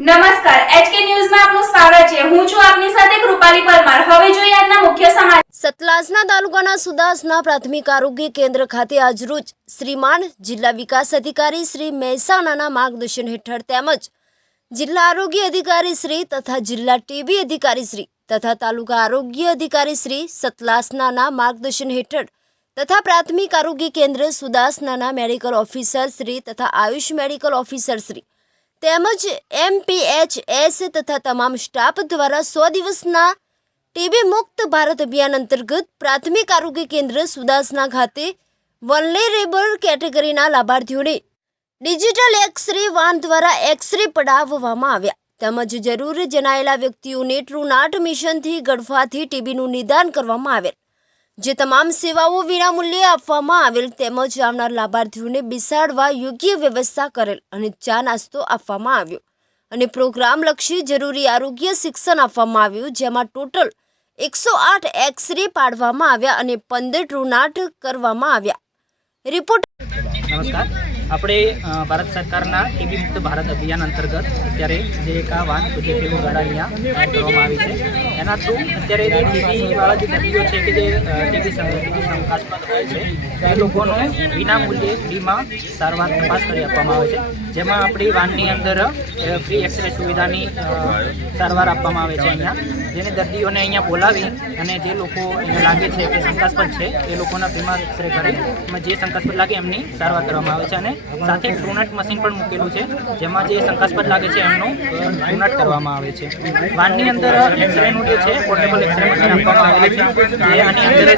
નમસ્કાર એચકે ન્યૂઝમાં આપનું સ્વાગત છે। હું છું આપની સાથે કૃપાલી પરમાર। હવે જોઈએ આજના મુખ્ય સમાચાર। સતલાસના તાલુકાના સુદાસના પ્રાથમિક આરોગ્ય કેન્દ્ર ખાતે આજરોજ શ્રીમાન જિલ્લા વિકાસ અધિકારી શ્રી મહેસાણાના માર્ગદર્શન હેઠળ તેમજ જિલ્લા આરોગ્ય અધિકારી શ્રી તથા જિલ્લા ટીબી અધિકારી શ્રી તથા તાલુકા આરોગ્ય અધિકારી શ્રી સતલાસનાના માર્ગદર્શન હેઠળ તથા પ્રાથમિક આરોગ્ય કેન્દ્ર સુદાસનાના મેડિકલ ઓફિસર શ્રી તથા આયુષ મેડિકલ ઓફિસર શ્રી તેમજ MPHS તથા તમામ સ્ટાફ દ્વારા 100 દિવસના ટીબી મુક્ત ભારત અભિયાન અંતર્ગત પ્રાથમિક આરોગ્ય કેન્દ્ર સુદાસના ખાતે વલ્નરેબલ કેટેગરીના લાભાર્થીઓને ડિજિટલ એક્સરે વાન દ્વારા એક્સરે પડાવવામાં આવ્યા તેમજ જરૂર જણાયેલા વ્યક્તિઓને ટ્રુનાટ મિશનથી ગળફાથી ટીબીનું નિદાન કરવામાં આવેલ, જે તમામ સેવાઓ વિનામૂલ્યે આપવામાં આવેલ તેમજ આવનાર લાભાર્થીઓને બેસાડવા યોગ્ય વ્યવસ્થા કરેલ અને ચા નાસ્તો આપવામાં આવ્યો અને પ્રોગ્રામલક્ષી જરૂરી આરોગ્ય શિક્ષણ આપવામાં આવ્યું, જેમાં ટોટલ 108 એક્સરે પાડવામાં આવ્યા અને 15 ટ્રુનાટ કરવામાં આવ્યા। રિપોર્ટ નમસ્કાર। આપણે ભારત સરકારના ટીબી મુક્ત ભારત અભિયાન અંતર્ગત અત્યારે જે એક આ વાન પ્રોજેક્ટ દ્વારા અહીંયા કરવામાં આવી છે, એના થ્રુ અત્યારે જે ટીબીવાળા જે દર્દીઓ છે કે જે ટીબી શંકાસ્પદ હોય છે એ લોકોનો વિનામૂલ્યે ફ્રીમાં સારવાર તપાસ કરી આપવામાં આવે છે, જેમાં આપણી વાનની અંદર ફ્રી એક્સરે સુવિધાની સારવાર આપવામાં આવે છે અહીંયા, જેને દર્દીઓને અહીંયા બોલાવી અને જે લોકો અહીંયા લાગે છે કે શંકાસ્પદ છે એ લોકોના ફ્રીમાં એક્સરે કરી એમાં જે શંકાસ્પદ લાગે એમની સારવાર કરવામાં આવે છે અને સાથે ટ્રુનાટ મશીન પણ મૂકેલું છે, જેમાં જે શંકાસ્પદ લાગે છે એમનું ટ્રુનાટ કરવામાં આવે છે। વાનની અંદર એક્સરેનું જે છે પોર્ટેબલ એક્સરે મશીન આપવામાં આવેલું છે, જે આની અંદર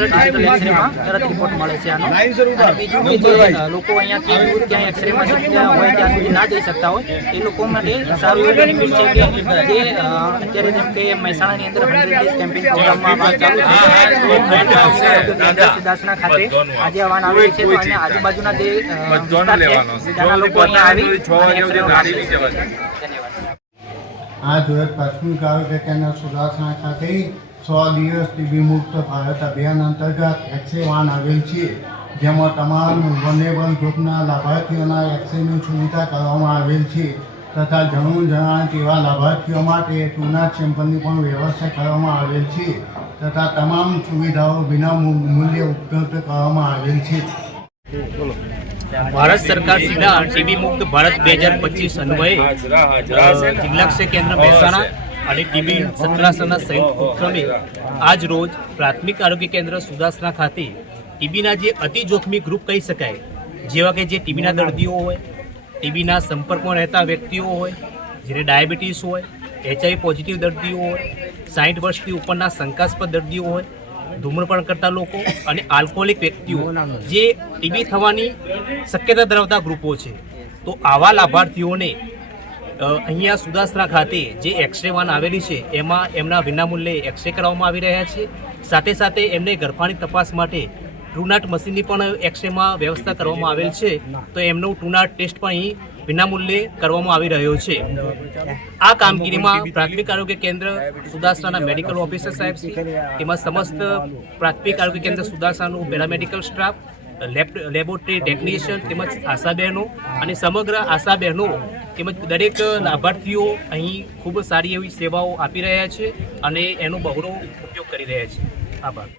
ડિજિટલ એક્સરેમાં તરત રિપોર્ટ મળે છે આનો। અને બીજું કે જે લોકો અહીંયાથી દૂર ક્યાંય એક્સરે મશીન હોય ત્યાં સુધી ના જઈ શકતા હોય એ લોકો માટે સારું એવું બેનિફિટ છે કે જે અત્યારે જેમ કે મહેસાણાની અંદર 100 ડેઝ કેમ્પેઇન પ્રોગ્રામમાં ચાલુ છે, સુદાસના ખાતે આજે આ વાન આવેલી છે, તો અહીંયા આજુબાજુના જે ત્યાંના લોકો અહીંયા આવી आज रोज प्राथमिक आरोग्य केंद्र सुदासना खाते 100 દિવસ ટીબી મુક્ત ભારત અભિયાન અંતર્ગત એક્સરે વાન આવેલ છે, જેમાં તમામ વલ્નરેબલ ગ્રુપના લાભાર્થીઓના એક્સરેની સુવિધા કરવામાં આવેલ છે તથા જણાણ તેવા લાભાર્થીઓ માટે ટ્રુનાટ સેમ્પલની પણ વ્યવસ્થા કરવામાં આવેલ છે તથા તમામ સુવિધાઓ વિના મૂલ્યે ઉપલબ્ધ કરવામાં આવેલ છે। भारत सरकार सीधा टीबी मुक्त भारत 2025 अन्वये जिला केंद्र मेहसाणा और टीबी सतलासना संयुक्त उपक्रमे आज रोज प्राथमिक आरोग्य केंद्र सुदासना खाते टीबीना जे अति जोखमी ग्रुप कही शकाय, जेवा के जे टीबीना दर्दीओ होय, टीबीना संपर्कमां रहता व्यक्तिओ होय, जेने डायबिटीज होय, HIV पॉजिटिव दर्दीओ होय, 60 वर्षथी उपरना शंकास्पद दर्दीओ होय, धूम्रपान करता लोको અને આલ્કોહોલિક વ્યક્તિઓ જે ટીબી થવાની શક્યતા ધરાવતા ગ્રુપો છે, તો આવા લાભાર્થીઓને અહીંયા સુદાસના ખાતે જે એક્સરે વાન આવેલી છે એમાં એમના વિનામૂલ્યે એક્સરે કરવામાં આવી રહ્યા છે, સાથે સાથે એમને ગર્ભાની તપાસ માટે ટ્રુનાટ મશીનની પણ એક્સરેમાં વ્યવસ્થા કરવામાં આવેલ છે, તો એમનો ટ્રુનાટ ટેસ્ટ પણ અહીં વિનામૂલ્યે કરવામાં આવી રહ્યો છે। આ કામગીરીમાં પ્રાથમિક આરોગ્ય કેન્દ્ર સુદાસનાના મેડિકલ ઓફિસર સાહેબ તેમજ સમસ્ત પ્રાથમિક આરોગ્ય કેન્દ્ર સુદાસનાનું પેરામેડિકલ સ્ટાફ, લેબોરેટરી ટેકનિશિયન તેમજ આશા બહેનો અને સમગ્ર આશા બહેનો તેમજ દરેક લાભાર્થીઓ અહીં ખૂબ સારી એવી સેવાઓ આપી રહ્યા છે અને એનો બહોળો ઉપયોગ કરી રહ્યા છે। આભાર।